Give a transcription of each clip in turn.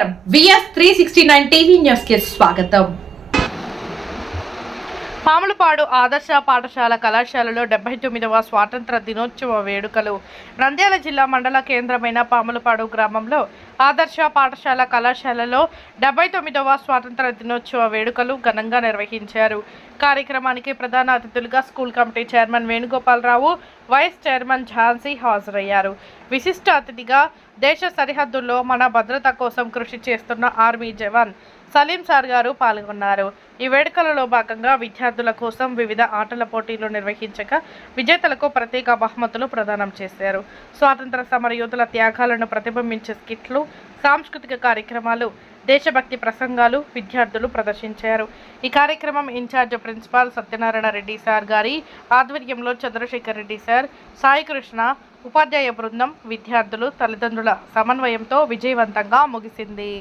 నమస్కారం విఎస్ 369 TV news కి స్వాగతం. పాములపాడు ఆదర్శ పాఠశాల కళాశాలలో 79వ స్వాతంత్ర దినోత్సవ వేడుకలు. నంద్యాల జిల్లా మండల కేంద్రమైన పాములపాడు గ్రామంలో ఆదర్శ పాఠశాల కళాశాలలో 79వ స్వాతంత్ర దినోత్సవ వేడుకలు ఘనంగా నిర్వహించారు. కార్యక్రమానికి ప్రధాన అతిథులుగా school committee chairman Venugopalarao, vice chairman Jhansi హాజరయ్యారు. విశిష్ట అతిథిగా దేశ సరిహద్దుల్లో మన భద్రత కోసం కృషి చేస్తున్న ఆర్మీ జవాన్ సలీం సార్ గారు పాల్గొన్నారు. ఈ వేడుకలలో భాగంగా విద్యార్థుల కోసం వివిధ ఆటల పోటీలు నిర్వహించగా విజేతలకు ప్రత్యేక బహుమతులు ప్రదానం చేశారు. స్వాతంత్ర సమర యోధుల త్యాగాలను ప్రతిబింబించే స్కిట్లు, సాంస్కృతిక కార్యక్రమాలు, దేశభక్తి ప్రసంగాలు విద్యార్థులు ప్రదర్శించారు. ఈ కార్యక్రమం in charge principal Satyanarayana Reddy sir గారి ఆధ్వర్యంలో చంద్రశేఖర్ రెడ్డి సార్, సాయి కృష్ణ, ఉపాధ్యాయ బృందం, విద్యార్థులు, తల్లిదండ్రుల సమన్వయంతో విజయవంతంగా ముగిసింది.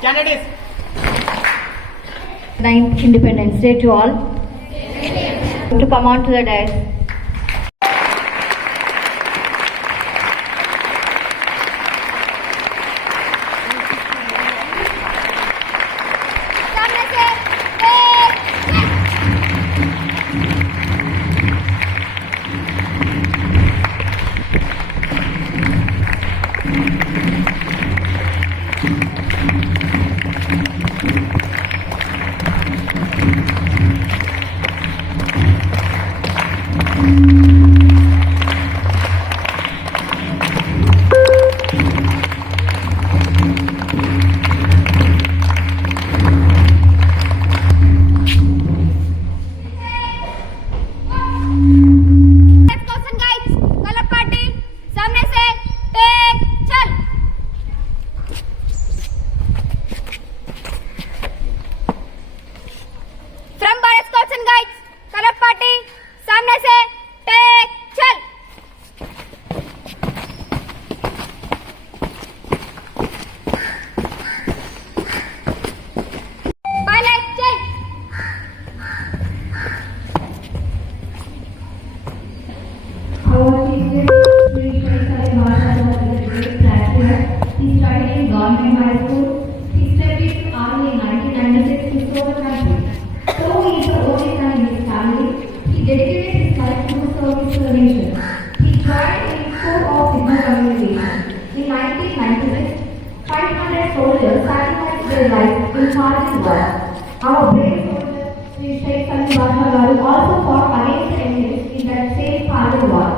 Standard is Ninth Independence Day to all. To come on to the dais. Government High School. He stepped into army in 1996 to serve the country. So he is the only son in his family. He dedicated his life to service to the nation. He joined in Corps of Signal Communication. In 1996, 500 soldiers sacrificed their lives in Kargil war. Our brave soldier, Sri Sheikh Salim Bashar Garu, also fought against the enemies in that same Kargil war.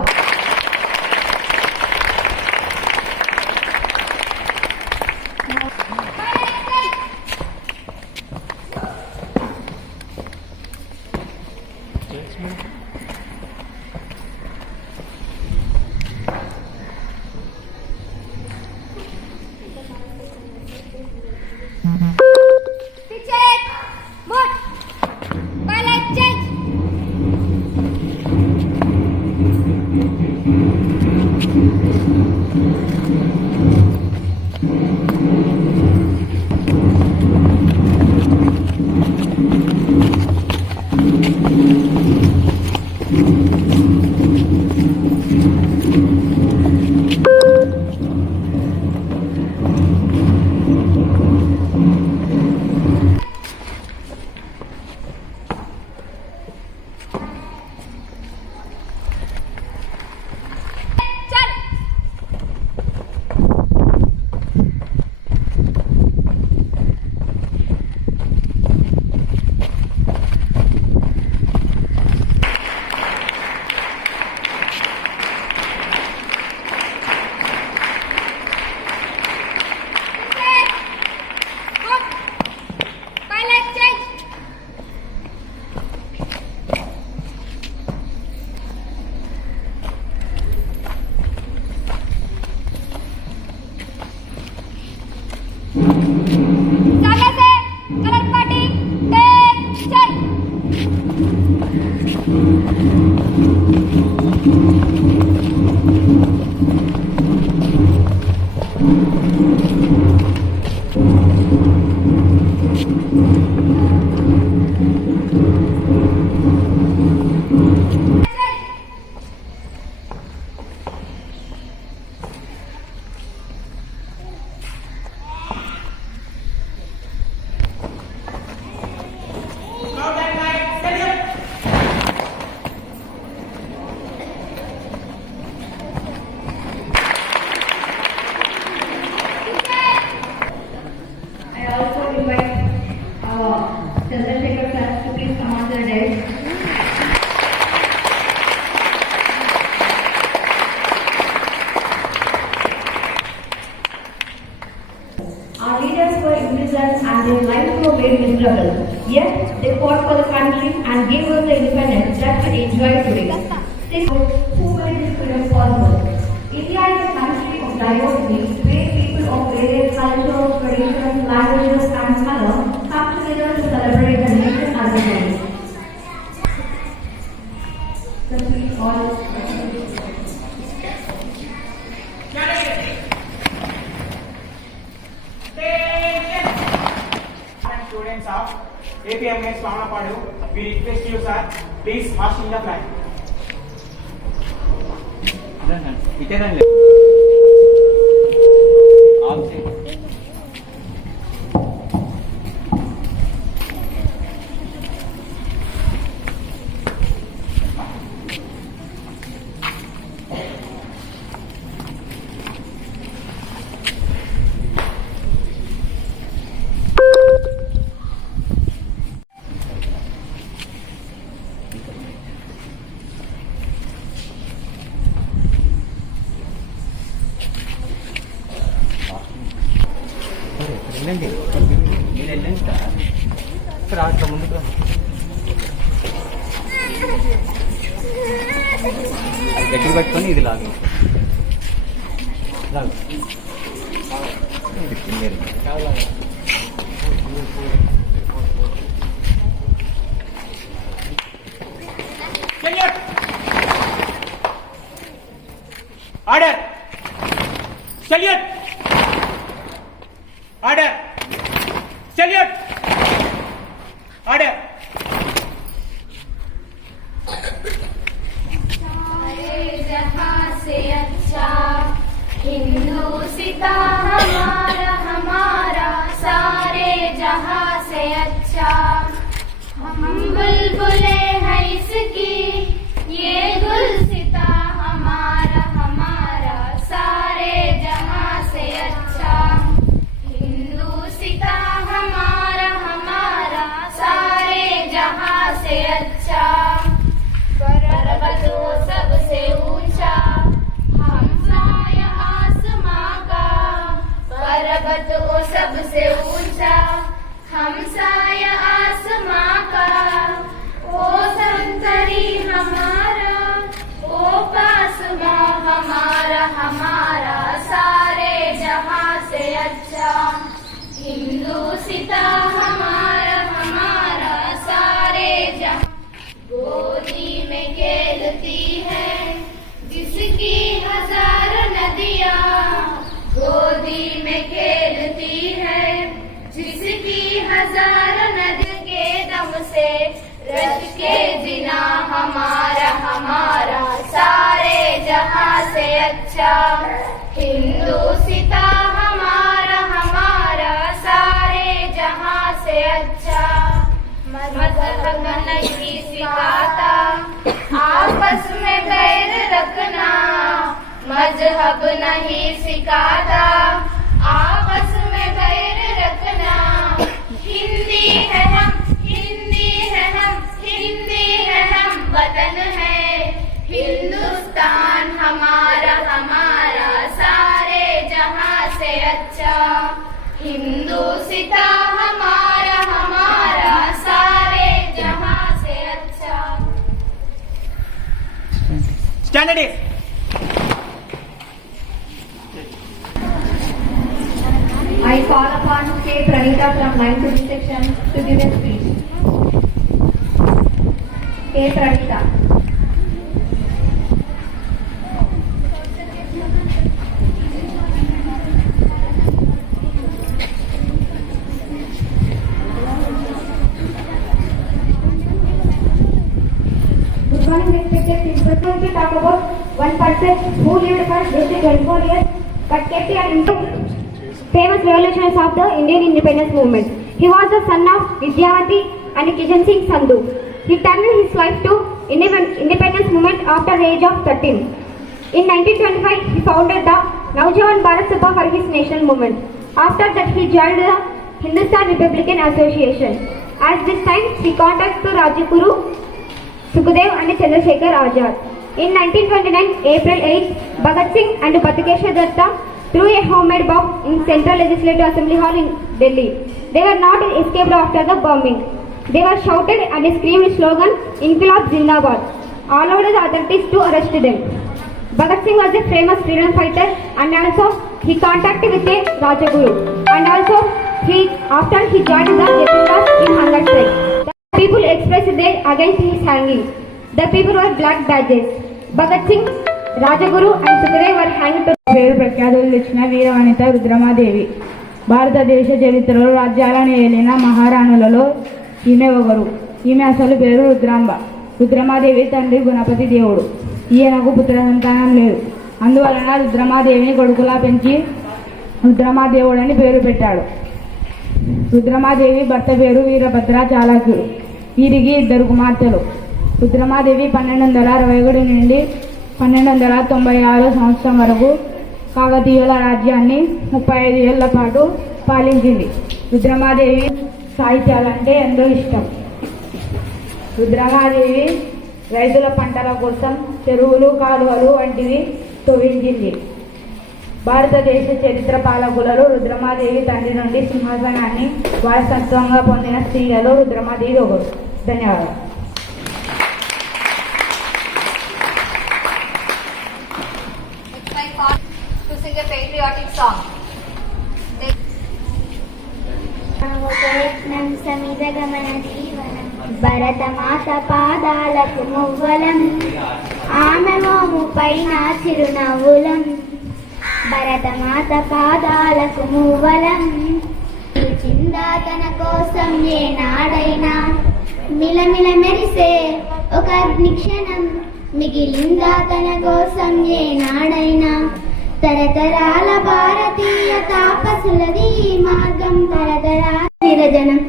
they fought for the country and gave us the independence that we enjoy today. This who made this freedom possible. India is a country of diversity, where people of various cultures, traditions, languages, and color come together to celebrate the nation as a whole. Students of APMS Pamalapadu, we request you, sir, please march in the flag. గట్టి పట్టుకొని ఇది లాగు Order! Salute! Order! Salute! Order! Hindustan हमारा हमारा सारे जहां से अच्छा हम बुलबुले हैं इसकी ये गुलसिता हमारा हमारा सारे जहां से अच्छा हिंदुस्तान हमारा हमारा सारे जहां से अच्छा पर्वतों सबसे ऊंचा पर्वत वो सबसे ऊंचा हम साया आसमां का ओ संतरी हमारा ओ पासमा हमारा हमारा सारे जहां से अच्छा हिंदुस्तान हमारा हमारा सारे जहां गोदी में खेलती है जिसकी हजार नदियां गोदी में खेलती है जिसकी हजार नदी के दम से रच के जिना हमारा हमारा सारे जहां से अच्छा हिंदुस्तान हमारा हमारा सारे जहां से अच्छा मजहब नहीं सिखाता आपस में बैर रखना मजहब नहीं सिखाता आपस में बैर रखना हिंदी है हम हिंदी है हम हिंदी है हम वतन है हिंदुस्तान हमारा हमारा सारे जहां से अच्छा हिंदुस्तान हमारा हमारा सारे जहां से अच्छा Standard is. I call upon K. Pranita from 9th to section to give a speech. K. Pranita. Good morning, respected principal. We will talk about one person who lived for just 24 years but kept an famous revolutionaries of the Indian independence movement. He was the son of Vidyavati and Kishan Singh Sandhu. He turned his life to independence movement after the age of 13. In 1925, he founded the Naujawan Bharat Sabha for his national movement. After that, he joined the Hindustan Republican Association. At this time, he contacted Rajguru, Sukhdev and Chandrasekhar Azad. In 1929, April 8, Bhagat Singh and Bhatukeshwar Datta threw a homemade bomb in Central Legislative Assembly Hall in Delhi. They were not escaped after the bombing. They were shouted and screamed slogan Inqilab Zindabad. All over the authorities to arrest them. Bhagat Singh was a famous freedom fighter and also he contacted with a Rajaguru. And also after he joined the Jatindas in hunger strike. The people expressed their against his hanging. The people were black badges. Bhagat Singh, Rajaguru and Sukhdev were hanged to పేరు ప్రఖ్యాతులు తెచ్చిన వీరవనిత రుద్రమాదేవి. భారతదేశ చరిత్రలో రాజ్యాలను ఏలిన మహారాణులలో ఈమె ఒకరు. ఈమె అసలు పేరు రుద్రాంబ. రుద్రమాదేవి తండ్రి గుణపతి దేవుడు. ఈయనకు పుత్ర సంతానం లేదు. అందువలన రుద్రమాదేవిని కొడుకులా పెంచి రుద్రమాదేవుడని పేరు పెట్టాడు. రుద్రమాదేవి భర్త పేరు వీరభద్ర చాళుక్యుడు. వీరికి 2 కుమార్తెలు. రుద్రమాదేవి 1261 నుండి 1296 సంవత్సరం వరకు కాకతీయుల రాజ్యాన్ని 35 ఏళ్ల పాటు పాలించింది. రుద్రమాదేవి సాహిత్యాలంటే ఎంతో ఇష్టం. రుద్రమాదేవి రైతుల పంటల కోసం చెరువులు, కాలువలు వంటివి తవ్వించింది. భారతదేశ చరిత్ర పాలకులలో రుద్రమాదేవి తండ్రి నుండి సింహాసనాన్ని వారసత్వంగా పొందిన స్త్రీలలో రుద్రమాదేవి ఒకరు. ధన్యవాదాలు. It's my part to sing a patriotic song. సమిదగమన జీవనం భరతమాత పాదాలకు మువ్వలం ఆమె మోము పైన చిరునవ్వులం భరతమాత పాదాలకు మువ్వలం చిందా తన కోసం ఏనాడైనా మిలమిల మెరిసే ఒక నిక్షణం మిగిలిందా తన కోసం ఏనాడైనా తరతరాల భారతీయ తాపసులది మార్గం తరతరాల నిరజనం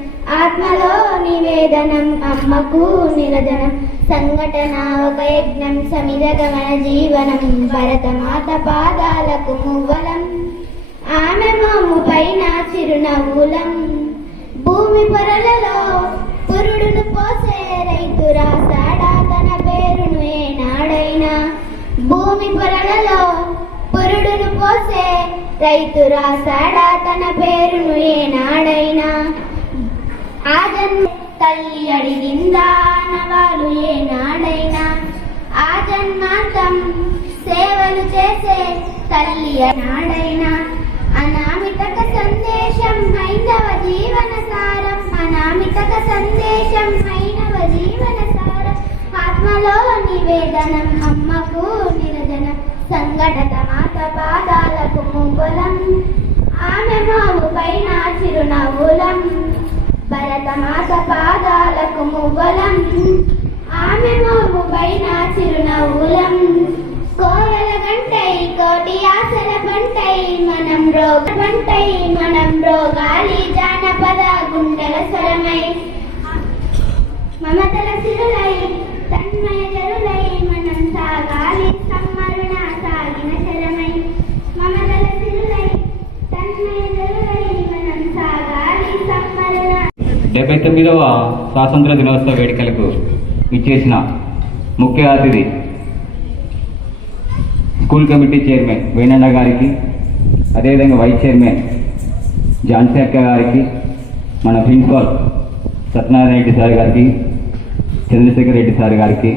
ఆత్మలో నివేదనం అమ్మకు నిరజనం సంఘటన ఒక యజ్ఞం సమిదగమన జీవనం భరతమాత పాదాలకు మువ్వలం ఆమె మోము పైన చిరునవ్వులం భూమి పొరలలో పురుడును పోసే రైతు రాసాడా తన పేరును ఏనాడైనా భూమి పొరలలో పురుడును పోసే రైతు రాసాడా తన పేరును ఏనాడైనా ఆ జన్మ తల్లి అడిగిందా నవాలు ఏనాడైనా ఆ జన్మాంతం సేవలు చేసే తల్లి ఏనాడైనా అనామితక సందేశం హైందవ జీవన సారం అనామితక సందేశం హైందవ జీవన సారం ఆత్మలో నివేదనం అమ్మకు నిరజనం సంఘటత మాత పాదాలకు మువ్వలం ఆమె మోము పైన చిరునవ్వులం భరతమాత పాదాలకు మువ్వలం ఆమె మోము పైన చిరునవ్వులం కోరల గంటై కోటి ఆశల పంటై మనం రోగాలి జానపద గుండెల స్వరమై మమతల సిరులై తన్మయ జరులై మనం సాగాలి సమ్మరుణ సాగిన శరమై మమతల సిరులై తన్మయ జరులై మనం సాగాలి సమ్మరుణ 79వ స్వాతంత్ర దినోత్సవ వేడుకలకు ఇచ్చేసిన ముఖ్య అతిథి స్కూల్ కమిటీ చైర్మన్ వేణన్న గారికి, అదేవిధంగా వైస్ చైర్మన్ ఝాన్సీ అక్క గారికి, మన ప్రిన్సిపాల్ సత్యనారాయణ రెడ్డి సార్ గారికి, చంద్రశేఖర్ రెడ్డి సార్ గారికి,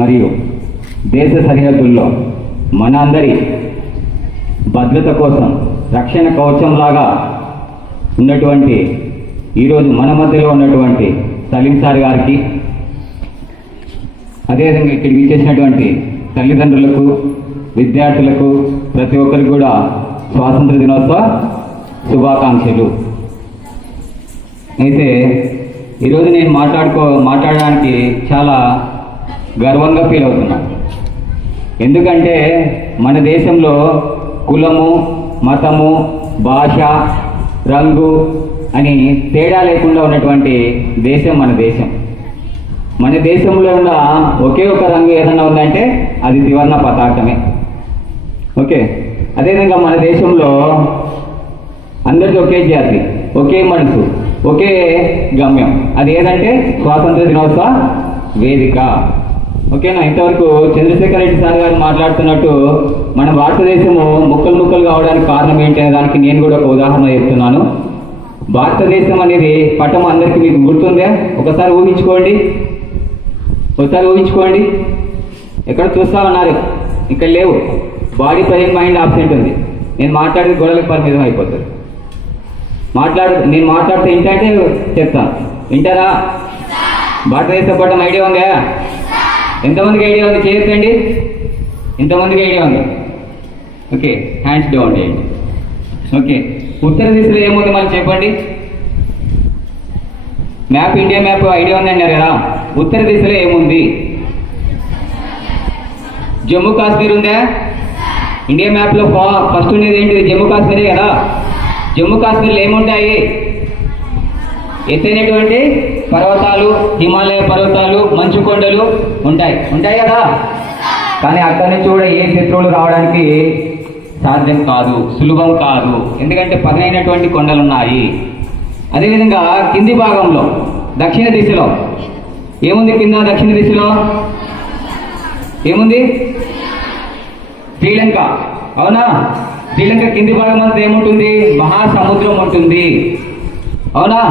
మరియు దేశ సరిహద్దుల్లో మన అందరి భద్రత కోసం రక్షణ కవచంలాగా ఉన్నటువంటి ఈరోజు మన మధ్యలో ఉన్నటువంటి సలీం సార్ గారికి, అదేవిధంగా ఇక్కడికి ఇచ్చేసినటువంటి తల్లిదండ్రులకు, విద్యార్థులకు, ప్రతి ఒక్కరికి కూడా స్వాతంత్ర దినోత్సవ శుభాకాంక్షలు. అయితే ఈరోజు నేను మాట్లాడడానికి చాలా గర్వంగా ఫీల్ అవుతున్నాను. ఎందుకంటే మన దేశంలో కులము, మతము, భాష, రంగు అని తేడా లేకుండా ఉన్నటువంటి దేశం మన దేశం. మన దేశంలో ఉన్న ఒకే ఒక రంగు ఏదన్నా ఉందంటే అది త్రివర్ణ పతాకమే. ఓకే, అదేవిధంగా మన దేశంలో అందరిది ఒకే జాతి, ఒకే మనసు, ఒకే గమ్యం. అది ఏదంటే స్వాతంత్ర దినోత్సవ వేదిక. ఓకేనా? ఇంతవరకు చంద్రశేఖర్ రెడ్డి సార్ గారు మాట్లాడుతున్నట్టు మన భారతదేశము ముక్కలు కావడానికి కారణం ఏంటి అనే దానికి నేను కూడా ఒక ఉదాహరణ చెప్తున్నాను. భారతదేశం అనేది పటం అందరికీ మీకు గుర్తుందా? ఒకసారి ఊహించుకోండి, ఎక్కడ చూస్తా ఉన్నారు? ఇక్కడ లేవు. బాడీ ప్రజెంట్, మైండ్ ఆబ్సెంట్ ఉంది. నేను మాట్లాడితే గొడవలకు పరిమితం అయిపోతుంది. నేను మాట్లాడితే ఏంటంటే చెప్తాను, వింటారా? భారతదేశ పటం ఐడియా ఉందా? ఎంతమందికి ఐడియా ఉంది? చేయొద్దండి. ఎంతమందికి ఐడియా ఉంది? ఓకే, హ్యాండ్స్ డౌన్ చేయండి. ఓకే, ఉత్తర దిశలో ఏముంది మళ్ళీ చెప్పండి. మ్యాప్, ఇండియా మ్యాప్ ఐడియా ఉంది అన్నారు కదా. ఉత్తర దిశలో ఏముంది? జమ్మూ కాశ్మీర్ ఉందా? ఇండియా మ్యాప్లో ఫస్ట్ ఉండేది ఏంటిది? జమ్మూ కాశ్మీరే కదా. జమ్మూ కాశ్మీర్లో ఏముంటాయి? ఎత్తైనటువంటి పర్వతాలు, హిమాలయ పర్వతాలు, మంచు కొండలు ఉంటాయి కదా. కానీ అక్కడి నుంచి కూడా ఏ శత్రువులు రావడానికి సాధ్యం కాదు, సులభం కాదు. ఎందుకంటే పదునైనటువంటి కొండలు ఉన్నాయి. అదేవిధంగా కింది భాగంలో దక్షిణ దిశలో ఏముంది? కింద దక్షిణ దిశలో ఏముంది? శ్రీలంక. అవునా? శ్రీలంక కింది భాగం అంతా ఏముంటుంది? మహాసముద్రం ఉంటుంది. అవునా?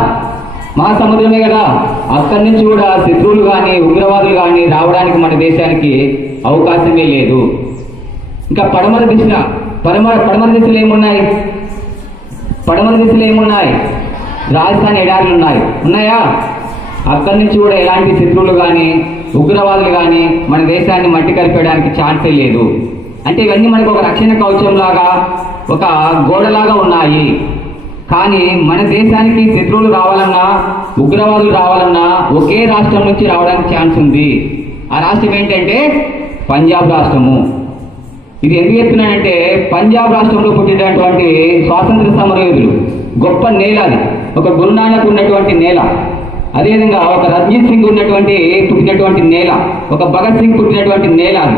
మహాసముద్రమే కదా. అక్కడి నుంచి కూడా శత్రువులు కానీ ఉగ్రవాదులు కానీ రావడానికి మన దేశానికి అవకాశమే లేదు. ఇంకా పడమర దిశలో ఏమున్నాయి? పడమర దిశలో ఏమున్నాయి? రాజస్థాన్ ఎడారులు ఉన్నాయా? అక్కడి నుంచి కూడా ఎలాంటి శత్రువులు కానీ ఉగ్రవాదులు కానీ మన దేశాన్ని మట్టి కలిపేయడానికి ఛాన్సే లేదు. అంటే ఇవన్నీ మనకు ఒక రక్షణ కవచం లాగా, ఒక గోడలాగా ఉన్నాయి. కానీ మన దేశానికి శత్రువులు రావాలన్నా, ఉగ్రవాదులు రావాలన్నా ఒకే రాష్ట్రం నుంచి రావడానికి ఛాన్స్ ఉంది. ఆ రాష్ట్రం ఏంటంటే పంజాబ్ రాష్ట్రము. ఇది ఎందుకు చెప్తున్నానంటే, పంజాబ్ రాష్ట్రంలో పుట్టినటువంటి స్వాతంత్ర సమరయోధులు, గొప్ప నేల అది. ఒక గురునానక్ ఉన్నటువంటి నేల, అదేవిధంగా ఒక రంజిత్ సింగ్ పుట్టినటువంటి నేల, ఒక భగత్ సింగ్ పుట్టినటువంటి నేల అది.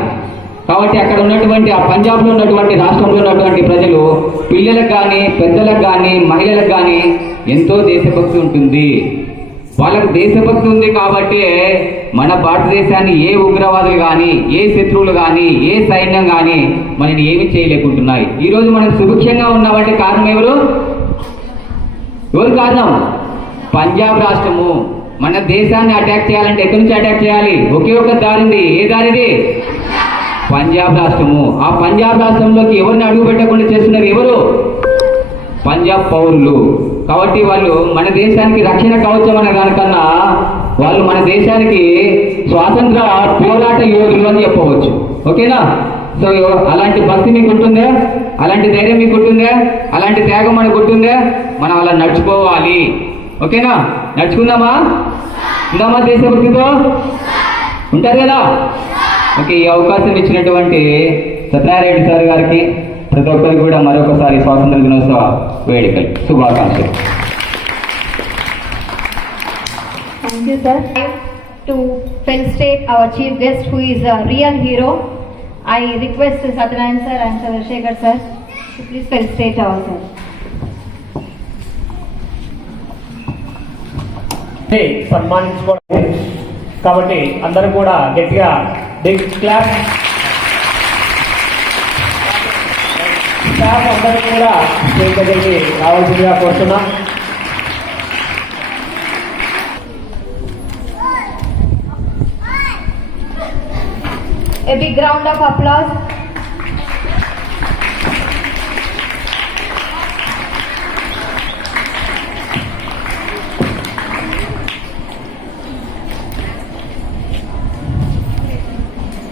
కాబట్టి అక్కడ ఉన్నటువంటి ఆ పంజాబ్లో ఉన్నటువంటి రాష్ట్రంలో ఉన్నటువంటి ప్రజలు, పిల్లలకు కానీ పెద్దలకు కానీ మహిళలకు కానీ ఎంతో దేశభక్తి ఉంటుంది. వాళ్ళకు దేశభక్తి ఉంది కాబట్టి మన భారతదేశాన్ని ఏ ఉగ్రవాదులు కానీ, ఏ శత్రువులు కానీ, ఏ సైన్యం కానీ మనని ఏమి చేయలేకుంటున్నాయి. ఈరోజు మనం సుభిక్షంగా ఉన్నామంటే కారణం ఎవరు కారణం? పంజాబ్ రాష్ట్రము. మన దేశాన్ని అటాక్ చేయాలంటే ఎక్కడి నుంచి అటాక్ చేయాలి? ఒకే ఒక దారింది. ఏ దారిది? పంజాబ్ రాష్ట్రము. ఆ పంజాబ్ రాష్ట్రంలోకి ఎవరిని అడుగు పెట్టకుండా చేస్తున్నారు? ఎవరు? పంజాబ్ పౌరులు. కాబట్టి వాళ్ళు మన దేశానికి రక్షణ కవచం అనే దానికన్నా వాళ్ళు మన దేశానికి స్వాతంత్ర పోరాట యోధులు అని చెప్పవచ్చు. ఓకేనా? సో అలాంటి భక్తి మీకు ఉంటుందా? అలాంటి ధైర్యం మీకు ఉంటుందా? అలాంటి త్యాగం మనకు ఉంటుందా? మనం అలా నడుచుకోవాలి. ఓకేనా? నడుచుకుందామా? ఉందామా దేశభక్తితో? ఉంటారు కదా? ఓకే, ఈ అవకాశం ఇచ్చినటువంటి సత్యనారాయణ సార్ గారికి, ప్రతి ఒక్కరికి కూడా మరొకసారి స్వాతంత్ర దినోత్సవ వేడుకలు, శుభాకాంక్షలు. Thank you, sir. To felicitate our chief guest, who is a real hero, I request Satyanarayan sir and Chandrasekhar sir to please felicitate ourselves. సన్మానించుకోవడం కాబట్టి అందరూ కూడా గట్టిగా బిగ్ క్లాప్. స్టాఫ్ అందరూ కూడా స్టేజ్ దగ్గరికి రావాల్సిందిగా కోరుతున్నాం. A big round of applause.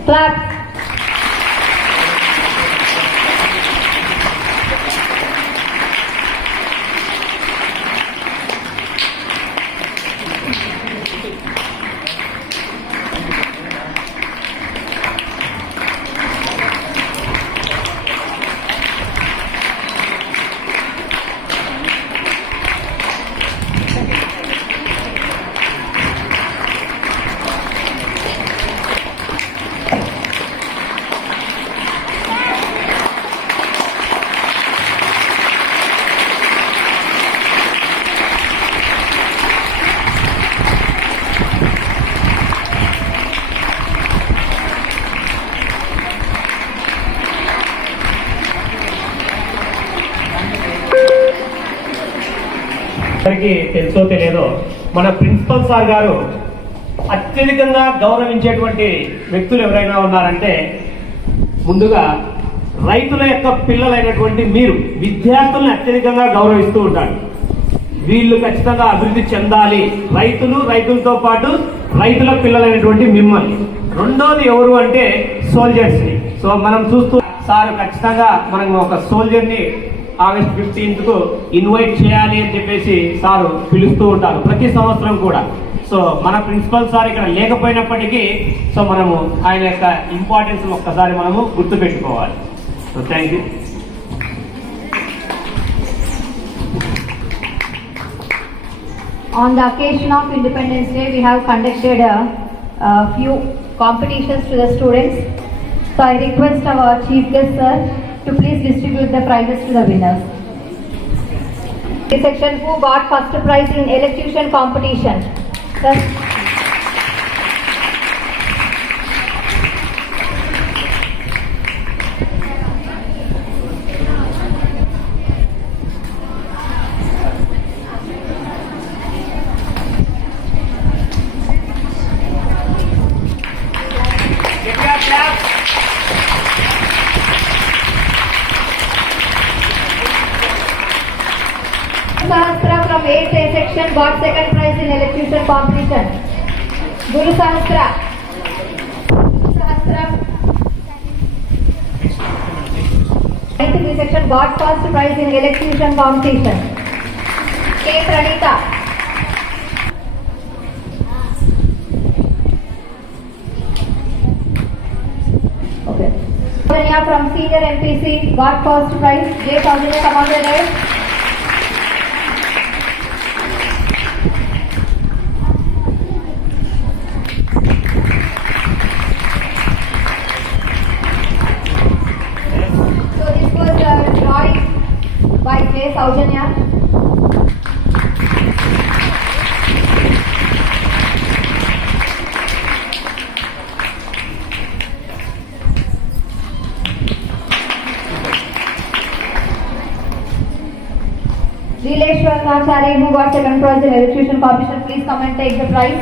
Clap. అందరికీ తెలుసో తెలియదో మన ప్రిన్సిపల్ సార్ గారు అత్యధికంగా గౌరవించేటువంటి వ్యక్తులు ఎవరైనా ఉన్నారంటే ముందుగా రైతుల యొక్క పిల్లలైనటువంటి మీరు విద్యార్థులను అత్యధికంగా గౌరవిస్తూ ఉంటారు. వీళ్ళు ఖచ్చితంగా అభివృద్ధి చెందాలి, రైతులతో పాటు రైతుల పిల్లలైనటువంటి మిమ్మల్ని. రెండోది ఎవరు అంటే సోల్జర్స్ ని. సో మనం చూస్తూ సార్ ఖచ్చితంగా మనం ఒక సోల్జర్ ని ఆగస్ట్ 15th కు ఇన్వైట్ చేయాలి అని చెప్పేసి సార్ పిలుస్తూ ఉంటారు ప్రతి సంవత్సరం కూడా. సో మన ప్రిన్సిపల్ సార్ ఇక్కడ లేకపోయినప్పటికీ సో మనము ఆయన యొక్క ఇంపార్టెన్స్ ఒక్కసారి మనము గుర్తుపెట్టుకోవాలి. So thank you. On the occasion of Independence Day, we have conducted a few competitions to the students. So I request our chief guest sir to please distribute the prizes to the winners. This section who got first prize in elocution competition. Sir. Sahasra from 8th A section got second prize in elocution competition. Guru Sahasra. Sahasra. 9th B section got first prize in elocution competition. K. Pranita. Okay. Saujanya from senior MPC got first prize. J. Saujanya, come on the right. By J. Saujanya. Leeleshwar Acharya, who got second prize in elocution competition, please come and take the prize.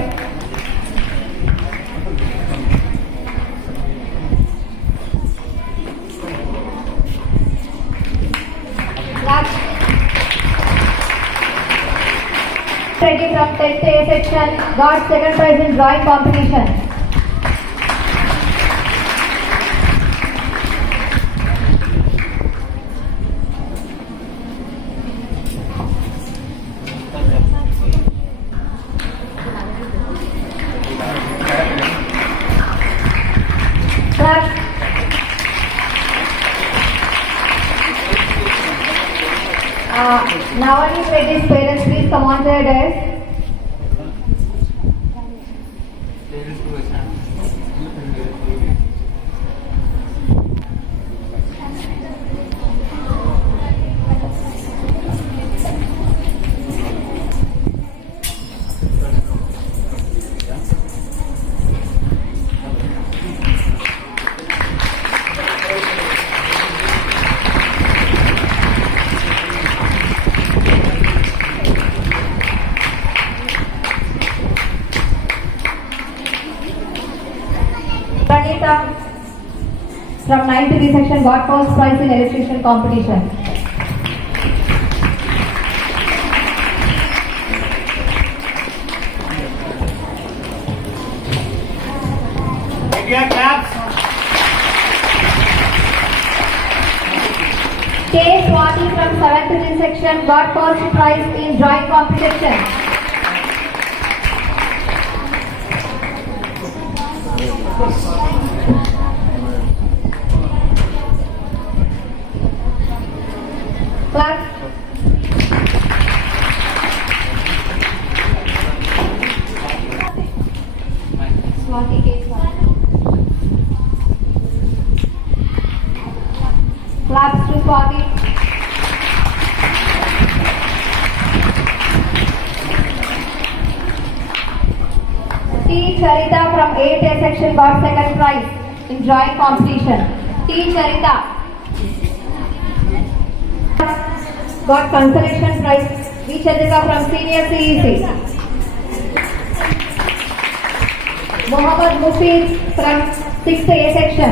Reddy from 10th A section got second prize in drawing competition. Clap. Nowadays, Reddy's parents, please come on to the desk. Pranita from 9th B section got first prize in elocution competition. K. Swati from 7th B section got first prize in drawing competition. Clap. Swati K. Swati. Claps to Swati. T. Charita from 8th A section got second prize in drawing competition. T. Charita got consolation prize. J. V. Chandrika from Senior CEC. Mohammad Mufid from 6th A section.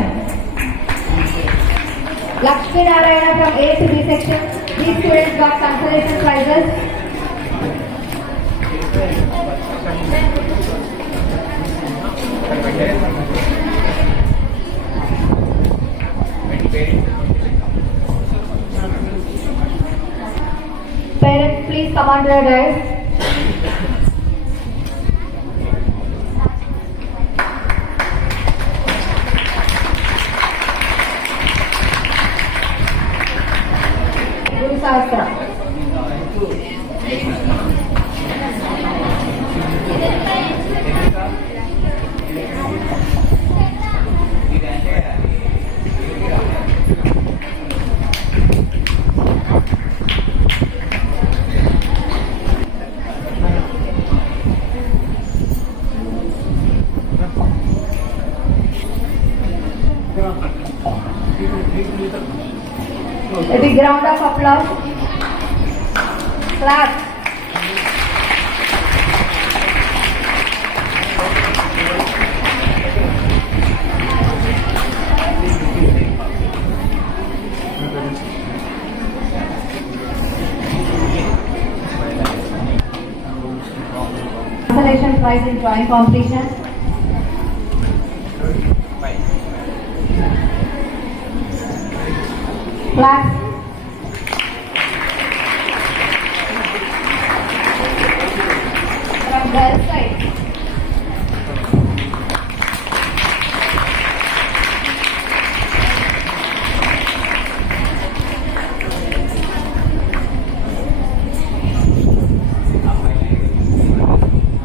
Lakshmi Narayana from 8th B section. These students got consolation prizes. Parents, please come on to the dais. Guru Sahasra. A big round of applause. Clap. Consolation prize in drawing competition. Clap. From girls side.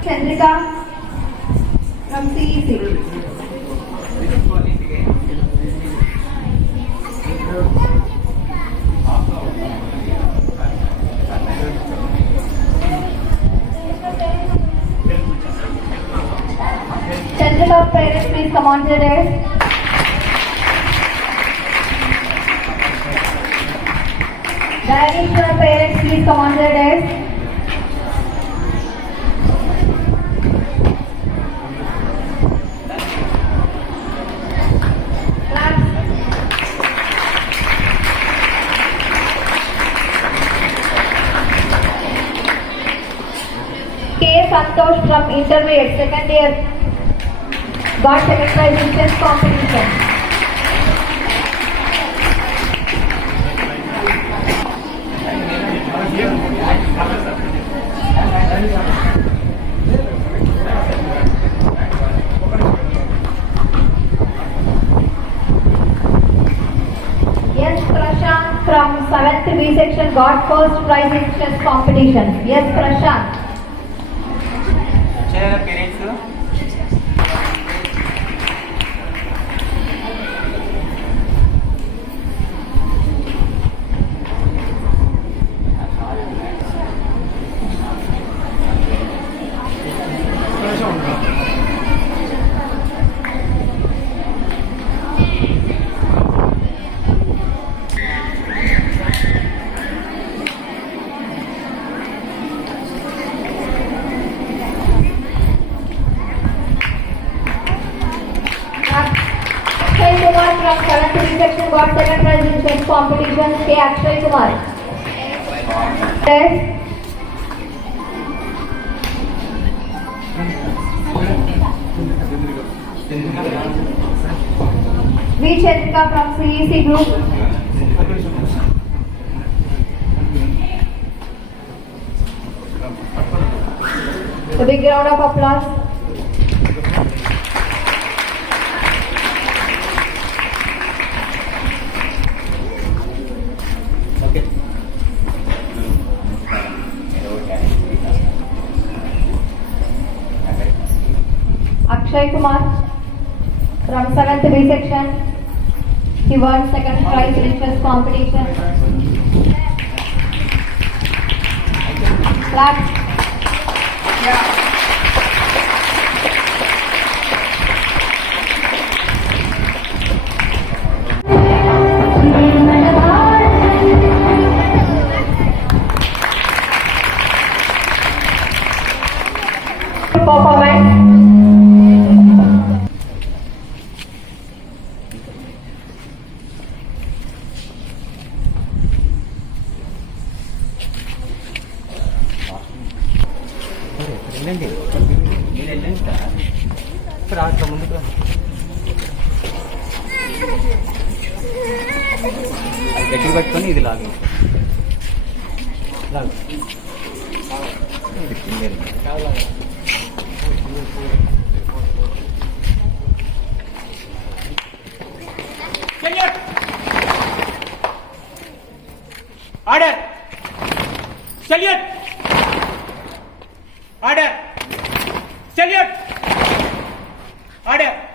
Chandrika from CEC. Chandrika parents, please come on to the dais. Dyanishwar parents, please come on to the dais. Clap. K. Santosh from intermediate second year got second prize in chess competition. Yes, Prashant from 7th B section got first prize in chess competition. Yes, Prashant. Parents Akshay Kumar from 7th B section got second prize in chess competition. K. Akshay Kumar. Yes. V. Chandrika from CEC group. A big round of applause. Akshay Kumar from 7th B section. He won second prize in chess competition. Clap. అది గట్టి పట్టుకొని ఇది లాగు లాగు Salute! Order! Salute! Order! Salute! Order!